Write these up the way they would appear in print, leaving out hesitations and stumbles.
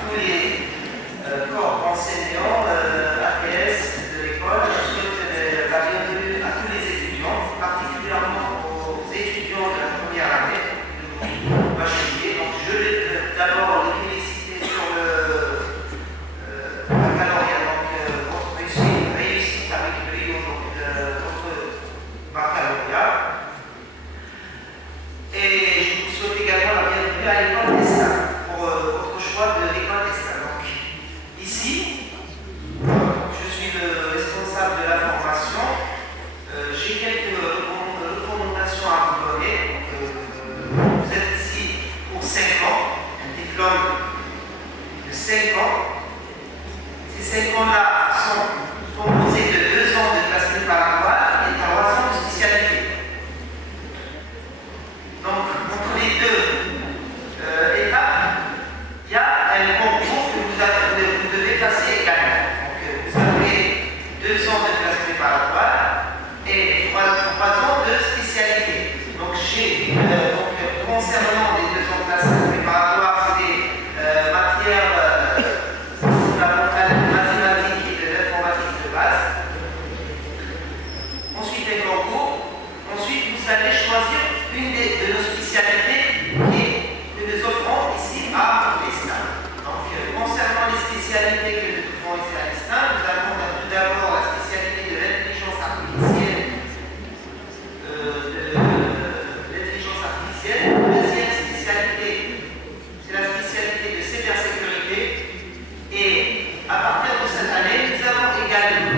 tous les corps enseignants, APS de l'école. Je souhaite la bienvenue à tous les étudiants, particulièrement aux étudiants de la première année de bachelier. Donc, je vais d'abord les féliciter sur le baccalauréat. Donc, votre réussite avec brio votre baccalauréat. Et je vous souhaite également la bienvenue à l'école Destin pour votre choix de l'école Destin. Donc, ici, je suis le responsable de la formation. J'ai quelques recommandations à vous donner. Donc, vous êtes ici pour 5 ans, un diplôme de 5 ans. Ces 5 ans-là sont composés de 2 ans de classe préparatoire et 3 ans de spécialité. Donc, entre les deux étapes, il y a un concours que vous devez passer également. Donc, vous avez 2 ans de classe préparatoire et 3 ans de spécialité. Donc, concernant les 2 ans de classe préparatoire, c'est des matières fondamentales de mathématiques et de l'informatique de base. Ensuite, un concours. Ensuite, vous allez choisir une de nos spécialités que nous offrons ici à l'ESTA. Donc, concernant les spécialités que nous offrons ici à l'ESTA, nous avons tout d'abord la spécialité de l'intelligence artificielle. Deuxième spécialité, c'est la spécialité de cybersécurité. Et à partir de cette année, nous avons également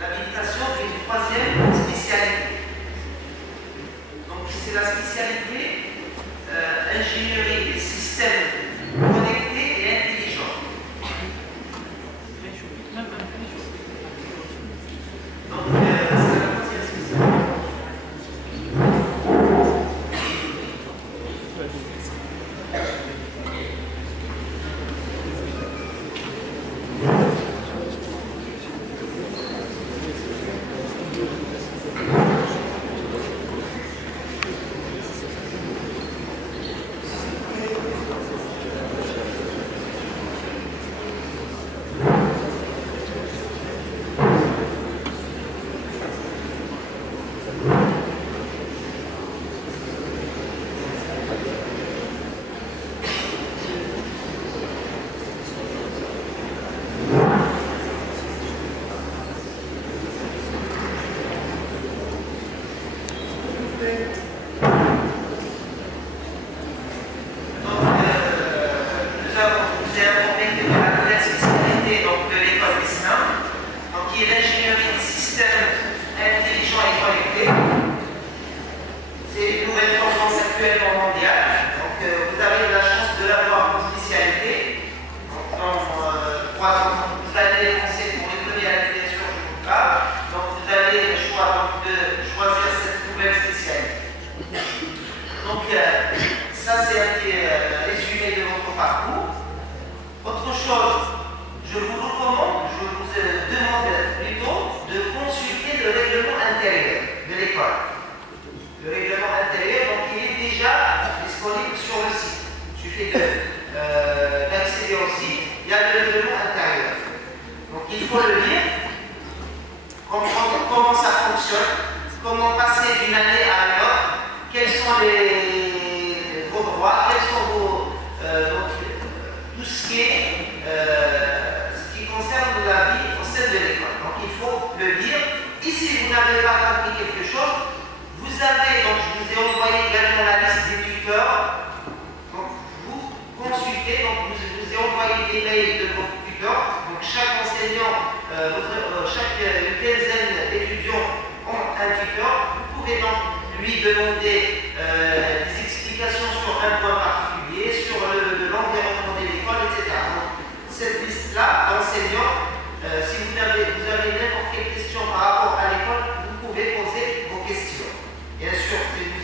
l'habilitation d'une 3e spécialité. Donc, c'est la spécialité ingénierie des systèmes connectés et intelligents. Donc, c'est la 3e spécialité.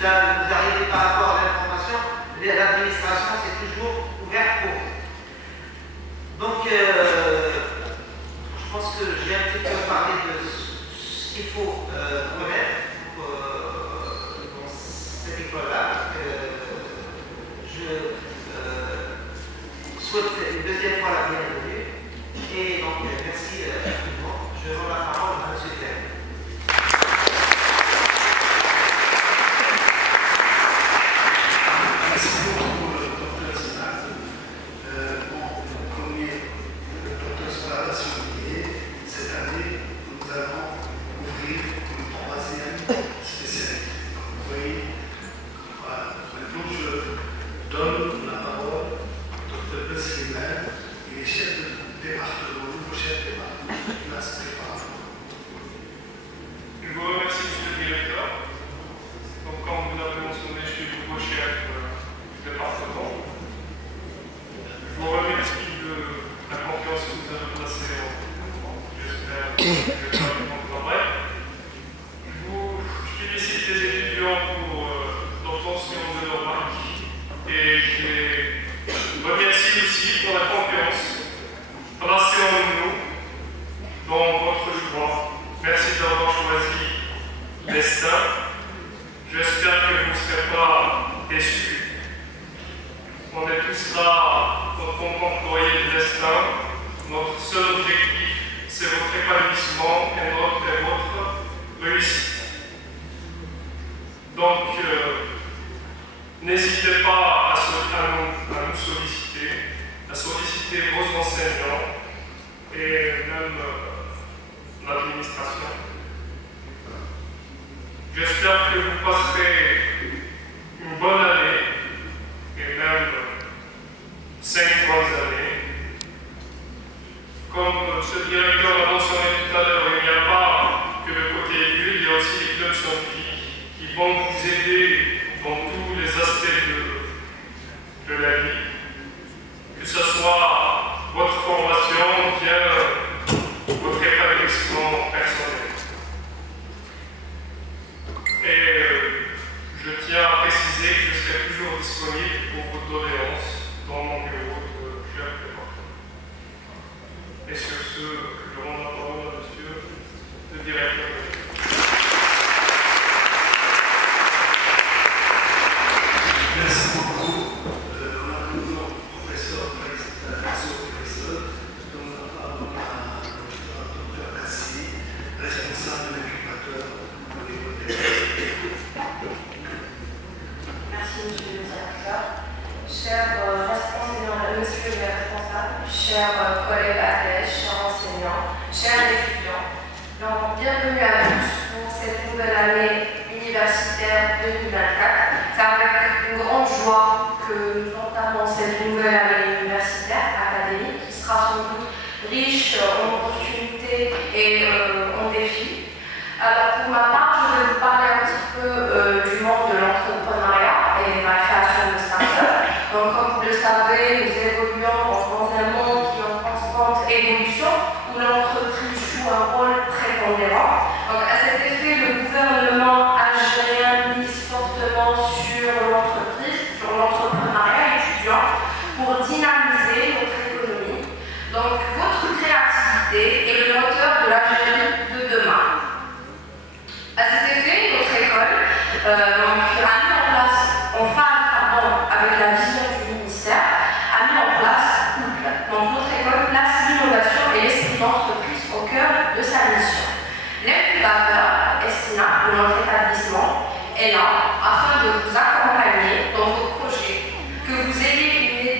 Vous n'arrivez pas à donne la parole au Dr. Besliman, il est chef de département, nouveau chef de département. Merci. Je vous remercie, monsieur le directeur. Donc, comme vous l'avez mentionné, je suis le nouveau chef du département. Je vous remercie de la confiance que vous avez placée en moi. J'espère que je vais faire mon travail. Je félicite les étudiants pour l'obtention de leur bac et je les remercie aussi pour la confiance placée en nous dans votre choix. Merci d'avoir choisi l'ESTA. J'espère que vous ne serez pas déçus. On est tous là en tant qu'employés de l'ESTA. Notre seul objectif, c'est votre épanouissement et votre réussite. Donc, n'hésitez pas à nous solliciter, à solliciter vos enseignants et même l'administration. J'espère que vous passerez une bonne année et même 5 bonnes années. Comme ce directeur l'a mentionné tout à l'heure, il n'y a pas que le côté élu, il y a aussi les clubs scientifiques qui vont vous aider dans tous les aspects de la vie, que ce soit votre formation ou bien votre épanouissement personnel. Et je tiens à préciser que je serai toujours disponible pour vos doléances dans mon bureau de chef département. Et sur ce, je rends la parole à monsieur le directeur. Merci beaucoup. On a le professeur, donc on a parlé à Dr. Kassi, responsable de l'incubateur au niveau des. Merci, monsieur le directeur. Chers enseignants, monsieur le responsable, chers collègues ATS, chers enseignants, chers étudiants, donc bienvenue à tous pour cette nouvelle année universitaire 2024. C'est avec une grande joie que nous entamons cette nouvelle année universitaire académique qui sera sans doute riche en opportunités et en défis. Alors pour ma part, je vais vous parler un petit peu du monde de l'entrepreneuriat et de la création de start-up. Donc comme vous le savez, nous évoluons dans un monde qui est en constante évolution où l'entreprise joue un rôle prépondérant. Donc à cet effet, le gouvernement algérien mise fortement sur l'entreprise, sur l'entrepreneuriat étudiant pour dynamiser notre économie. Donc votre créativité est le moteur de l'Algérie de demain. À cet effet, notre école a mis en place, en phase avec la vision du ministère, a mis en place donc notre école place l'innovation et l'esprit d'entreprise au cœur de sa mission. L'incubateur Estina de notre établissement est là afin de vous accompagner dans vos projets, que vous ayez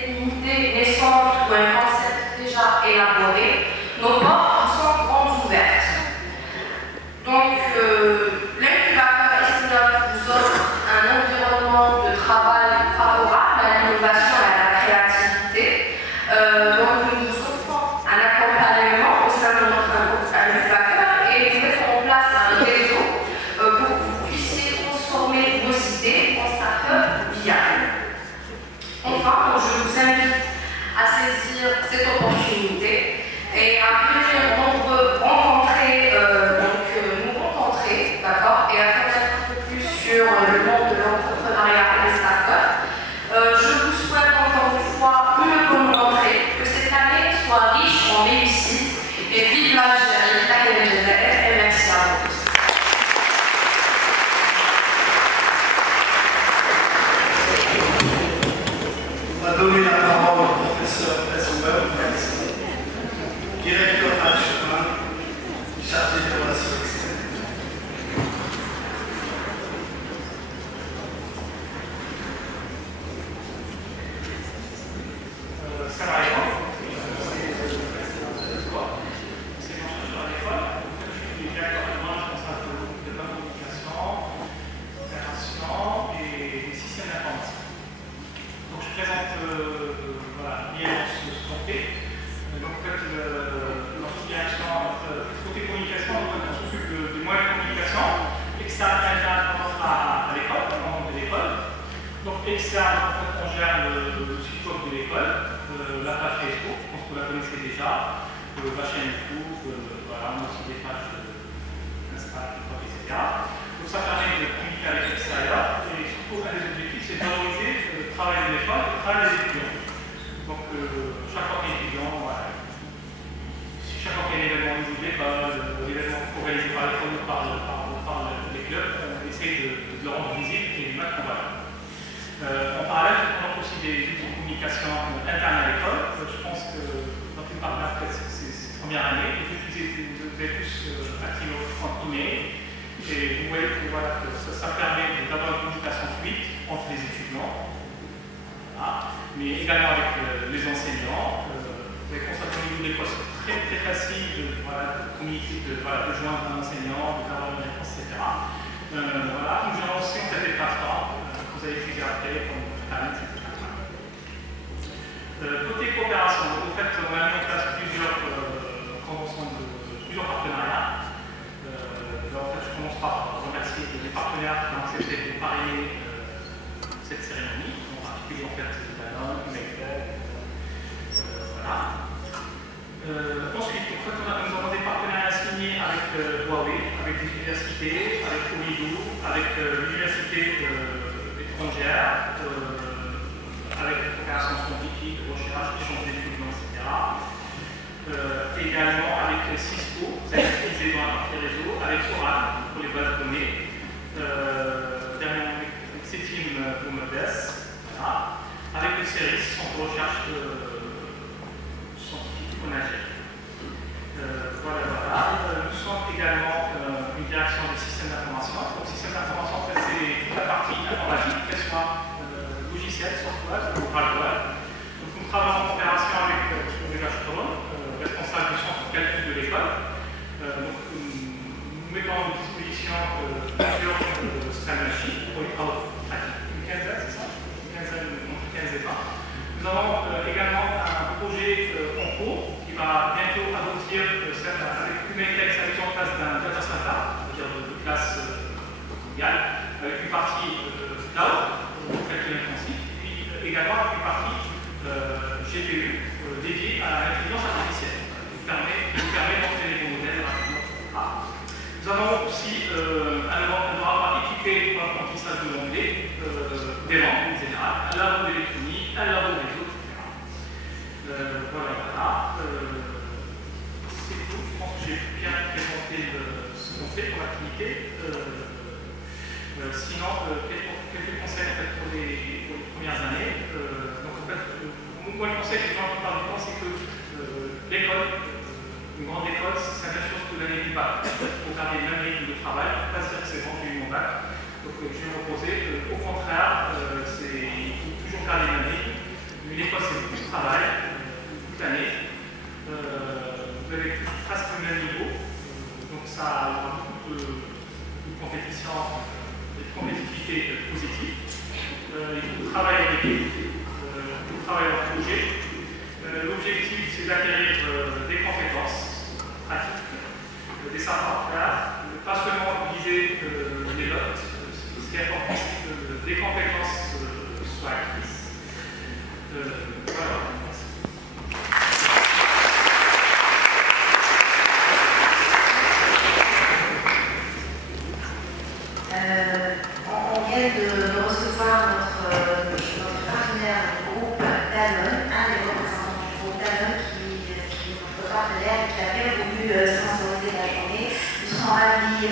une idée naissante ou un concept déjà élaboré. Nos portes sont grandes ouvertes. Donc, l'incubateur Estina vous offre un environnement de travail favorable à l'innovation et à la créativité. Donc, nous vous offrons un accompagnement au sein de notre incubateur et nous mettons en place un réseau pour que vous puissiez transformer vos idées en start-up viables. Enfin, je vous invite à saisir cette opportunité et à venir rencontrer, d'accord, et à connaître un peu plus sur le monde de l'entrepreneuriat et des startups. Je vous souhaite encore une fois une bonne rentrée, que cette année soit riche en réussite et vive l'Algérie, et merci à vous. On va donner la parole au professeur Besliman, directeur adjoint chargé des relations externes. Salam alaikum. C'est mon chercheur à l'école. Je suis directeur adjoint responsable de la communication, opération et des systèmes d'information. Donc je fait, on gère le site web de l'école, la page Facebook, je pense que vous la connaissez déjà, la chaîne YouTube, voilà, on a aussi des pages Instagram, TikTok, etc. Donc ça permet de communiquer avec l'extérieur et surtout un des objectifs c'est de valoriser le travail de l'école et le travail des étudiants. Donc chaque fois qu'un étudiant, voilà, chaque fois qu'il y a un événement au niveau de l'école, un événement organisé par l'école ou par les clubs, on essaye de le rendre visible et de le mettre en valeur. En parallèle, on offre aussi des outils de communication internes à l'école. Je pense que dans une part de la presse, c'est première année, vous êtes tous actifs en email et vous voyez que, voilà, que ça permet d'avoir une communication fluide entre les étudiants, voilà, mais également avec les enseignants. Vous avez constaté au niveau des postes, c'est très facile de, voilà, communiquer, de joindre un enseignant, d'avoir une réponse, etc. Voilà, nous avons aussi en fait des plateformes que vous allez utiliser après, comme Talent, etc. Côté coopération, en fait, on a mis en place plusieurs partenariats. En fait, je commence par remercier les partenaires qui ont accepté de parrainer cette cérémonie, en particulier en fait Danone, Mectel, voilà. Ensuite, en fait, nous avons des partenariats signés avec Huawei, avec des universités, avec Ouidou, avec l'université étrangère, avec des coopérations scientifiques, recherche, échange d'étudiants, etc. Également avec Cisco, spécialisé dans la partie réseau, avec Oracle pour les bases de données, dernièrement avec CETIM pour Modest, voilà. Avec le CERIS, centre de recherche scientifique en Algérie. Voilà. Nous sommes également une direction des systèmes d'information. Donc, système d'information, en fait, c'est toute la partie informatique, qu'elle soit logicielle, software ou hardware. Donc, nous travaillons en coopération avec responsable du centre de calcul de l'école. Nous mettons à disposition plusieurs scan machines pour les travaux pratiques. Une quinzaine, c'est ça? Une quinzaine. Nous avons également un projet en cours qui va bientôt aboutir avec Humanitex, avec en place d'un data center, c'est-à-dire de classe mondiale, avec une partie cloud, pour calcul intensif, et puis également une partie GPU dédiée à l'intelligence artificielle, qui permet d'entraîner les modèles rapidement. Nous avons aussi un laboratoire équipé pour l'apprentissage de l'anglais, des langues en général, un labo d'électronique, un labo réseau, etc. Voilà. C'est tout. Je pense que j'ai bien présenté ce qu'on fait pour l'activité. Sinon, quelques conseils en fait, pour les premières années. Donc, en fait, moi, le conseil que j'ai envie de parler du temps, c'est que l'école, une grande école, c'est la même chose que l'année du bac. Il faut garder le même rythme de travail, pas se dire que c'est bon, j'ai eu mon bac. Donc, je vais me reposer. Au contraire, il faut toujours garder le même rythme. Une école, c'est beaucoup de travail, toute l'année. Vous avez presque le même niveau. Donc, ça aura beaucoup de compétition, de compétitivité positive. Il faut travailler en équipe, il faut travailler en projet. L'objectif, c'est d'acquérir des compétences pratiques, des savoir-faire, pas seulement utiliser les notes. Ce qui est important, c'est que des compétences soient acquises. Voilà. On vient de recevoir notre partenaire du groupe Danone, un des représentants du groupe Danone qui est notre partenaire et qui a bien voulu sponsoriser la journée. Nous serons ravis